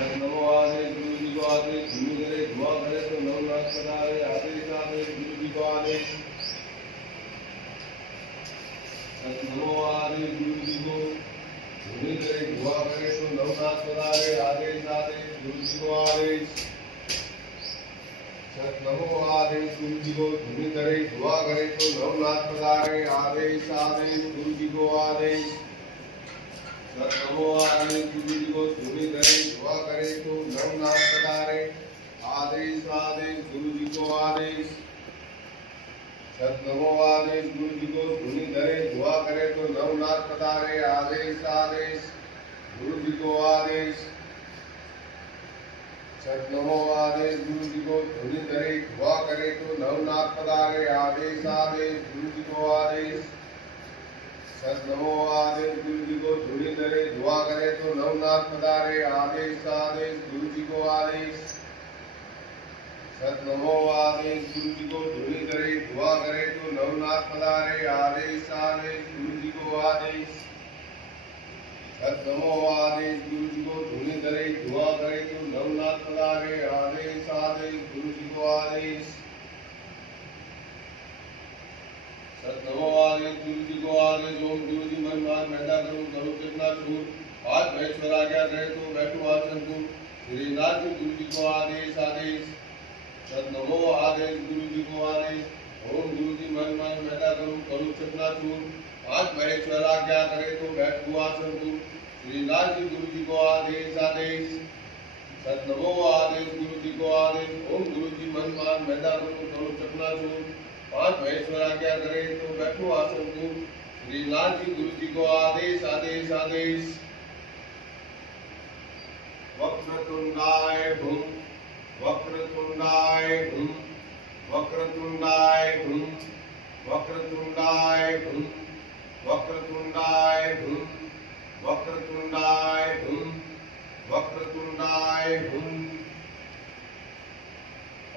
नमो आदे गुरु जी को आदे धूमि करे धुआं करे तो नवनाथ पधारे आदेश आदे गुरु जी को आदे नमो आदे गुरु जी को धूमि करे धुआं करे तो नवनाथ पधारे आदेश आदे गुरु जी को आदेश नमो आदे गुरु जी को धूमि करे धुआं करे तो नवनाथ पधारे आदेश आदेश गुरु जी को आदेश नमो आदे गुरु जी को धूमि करे धुआं करे तो नवनाथ पधारे आदेश आदेश गुरु जी को आदेश नमो आदेश गुरु जी को धूमि करे धुआं करे तो नवनाथ पधारे आदेश आदेश गुरु जी को आदेश नमो आदेश गुरु जी को धूमि करे धुआं करे तो नवनाथ पधारे आदेश आदेश गुरु जी को आदेश नमो आदेश गुरु जी को धूमि करे धुआं करे तो नवनाथ पधारे आदेश आदेश गुरु जी को आदेश नमो आदेश गुरु जी को धूमि करे धुआं करे तो नवनाथ पधारे आदेश आदेश गुरु जी को आदेश नमो आदेश गुरु जी को धूमि करे धुआं करे तो नवनाथ पधारे आदेश आदेश गुरु जी को आदेश नमो आदेश गुरु जी को आदेश ओम गुरु जी मन मान मैदा करूं करूं कितना छूट आज महेश्वर आज्ञा करे तो बैठो आसन को श्रीनाथ गुरु जी को आदेश आदेश नमो आदेश गुरु जी को आदेश ओम गुरु जी मन मान मैदा करूं करूं कितना छूट आज महेश्वर आज्ञा करे तो बैठो आसन को श्रीनाथ गुरु जी को आदेश आदेश नमो आदेश गुरु जी को आदेश ओम गुरु जी मन मान मैदा करूं करूं कितना छूट आज महेश्वर आज्ञा करे तो बैठो आसन को श्रीनाथ जी गुरु जी को आदेश आदेश आदेश वक्रतुंडाय भूम वक्रतुंडाय भूम वक्रतुंडाय भूम वक्रतुंडाय भूम वक्रतुंडाय भूम वक्रतुंडाय भूम वक्रतुंडाय भूम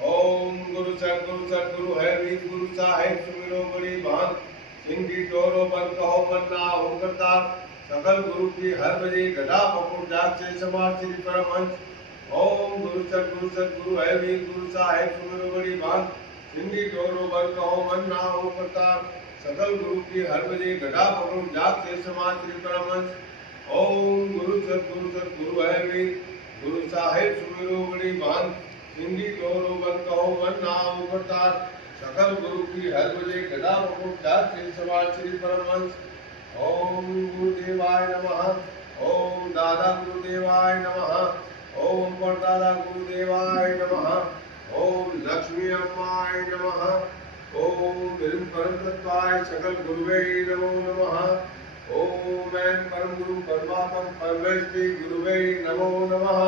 ओम गुरु सदगुरु है वीर गुरु साहेब सुमिरो बड़ी भान सिंगी टोरो बन कहो बनना हो करता सकल गुरु की हर बजे गदा पकुड़ जाग से समाज श्री परमहंस ओम गुरु सदगुरु है वीर गुरु साहेब सुमिरो बड़ी भान सिंगी टोरो बन कहो बनना हो करता सकल गुरु की हर बजे गदा पकुड़ जाग से समाज श्री परमहंस ओम गुरु सदगुरु है वीर गुरु साहेब सुमिरो बड़ी भान हिंदी टोरो बन कहो मन नाम करतार सकल गुरु की हर बजे गदा पकुड़ जाग से समाज श्री परमहंस ओम गुरुदेवाय नमः ओम दादा गुरुदेवाय नमः ओम परदादा गुरुदेवाय नमः ओम लक्ष्मी अम्माय नमः ओम ब्रह्म परम तत्वाय सकल गुरुवे नमो नमः ओम ऐं परम गुरु परमात्म परमेश्वरी गुरुवे नमो नमः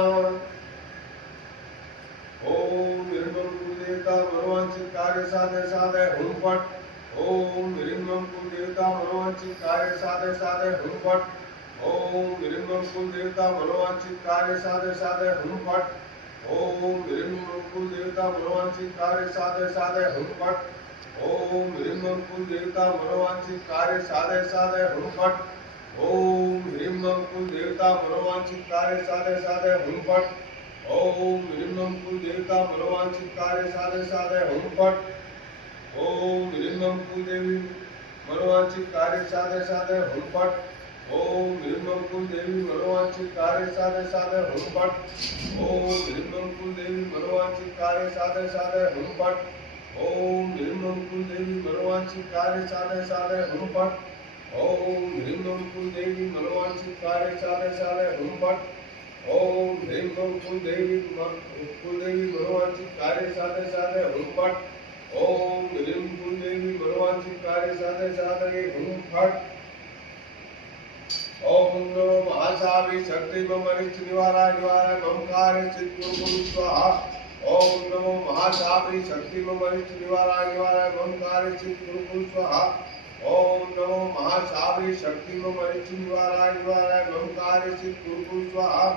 ओम निर्मल कुलदेवता मनोवांछित कार्य साधे साधे हुम फट ओम निर्मल कुलदेवता मनोवांछित कार्य साधे साधे हुम फट ओम निर्मल कुलदेवता मनोवांछित कार्य साधे साधे हुम फट ओम निर्मल कुलदेवता मनोवांछित कार्य साधे साधे हुम फट ओम निर्मल कुलदेवता मनोवांछित कार्य साधे साधे हुम फट ओम निर्मल कुलदेवता मनोवांछित कार्य साधे साधे हुम फट ओम निर्मल कुलदेवता मनोवांछित कार्य साधे साधे हुम फट ओम निर्मल कुलदेवी मनोवांछित कार्य साधे साधे हुम फट ओम निर्मल कुलदेवी मनोवांछित कार्य साधे साधे हुम फट ओम निर्मल कुलदेवी मनोवांछित कार्य साधे साधे हुम फट ओम निर्मल कुलदेवी मनोवांछित कार्य साधे साधे हुम फट ओम निर्मल कुलदेवी मनोवांछित कार्य साधे साधे हुम फट ओम ह्रीं कुलदेवी मनोवांछित कार्य साधे साधे हुम फट ओम ह्रीं कुलदेवी मनोवांछित कार्य साधे साधे हुम फट ओम नमो महासावी शक्ति मम अनिष्ट निवाराय निवाराय मम कार्य सिद्ध कुरु स्वाहा ओम नमो महासावी शक्ति मम अनिष्ट निवाराय निवाराय मम कार्य सिद्ध कुरु स्वाहा ओम नमो महासावी शक्ति मम अनिष्ट निवाराय निवाराय मम कार्य सिद्ध कुरु स्वाहा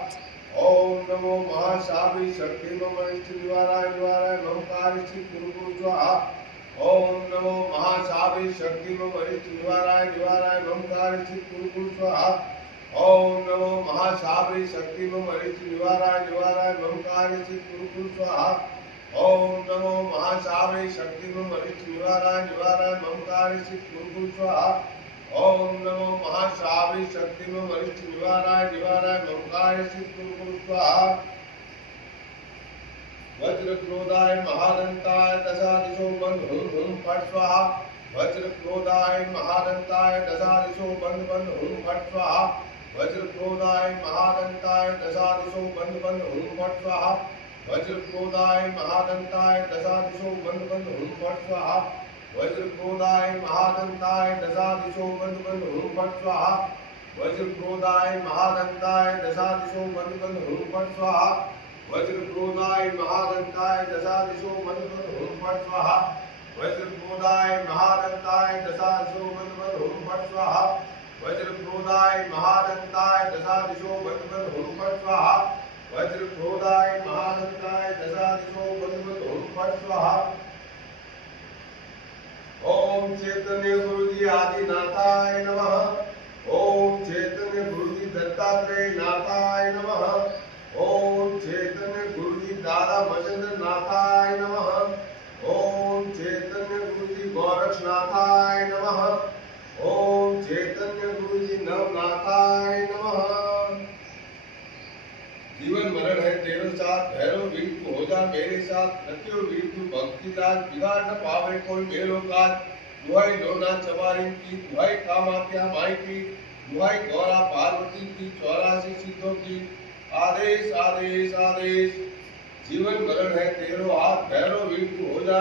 ओम नमो महासावी शक्ति मम अनिष्ट निवाराय निवाराय मम कार्य सिद्ध कुरु स्वाहा ओम नमो महासावी शक्ति मम अनिष्ट निवाराय निवाराय मम कार्य सिद्ध कुरु स्वाहा ओम नमो महासावरी शक्ति मरीच निवाराय निवाराय ममकार गुरुकुल स्वाहा। ओम नमो महासावरी शक्ति मरीच निवाराय निवाराय ममकार गुरुकुल स्वाहा। ओम नमो महासावरी शक्ति मरीच निवाराय निवाराय ममकार गुरुकुल स्वाहा। वज्र क्रोधाय महादंताय दशा दिशो बंद हुम हुम फट स्वाहा। वज्र क्रोधाय महादंताय दशा दिशो बंद बंद हुम फट स्वाहा। वज्र क्रोधाय महादंताय दशा दिशो बंद बंद हुम फट स्वाहा। वज्र क्रोधाय महादंताय दशा दिशो बंद बंद हुम फट स्वाहा। वज्र क्रोधाय महादंताय दशा दिशो बंद बंद हुम फट स्वाहा। वज्र क्रोधाय महादंताय दशा दिशो बंद बंद हुम फट स्वाहा। वज्र क्रोधाय महादंताय दशा दिशो बंद बंद हुम फट स्वाहा। वज्र क्रोधाय महादंताय दशा दिशो बंद बंद हुम फट स्वाहा। वज्र क्रोधाय महादंताय दशा दिशो बंद बंद हुम फट स्वाहा। वज्र क्रोधाय महादंताय दशा दिशो बंद बंद हुम फट स्वाहा। ओम चैतन्य गुरुजी आदिनाथाय नमः। ओम चैतन्य गुरुजी दत्तात्रेय नाथाय नमः। ओम चैतन्य गुरुजी दादा मजेंद्र नाथाय नमः। ओम चैतन्य गुरुजी गोरक्षनाथाय नमः। ओम चैतन्य गुरुजी नवनाथाय नमः। जीवन मरण है तेरो साथ, भैरव वीर तू हो जा मेरे साथ। रखियो वीर तू भक्ति दास, बिगाड़ न पावे कोई मेरो काज। दुहाई लोना चमारिन की, दुहाई कामाख्या माई की, दुहाई गौरा पार्वती की, 84 सिद्धों की। आदेश आदेश आदेश। जीवन मरण है तेरो हाथ, भैरव वीर तू हो जा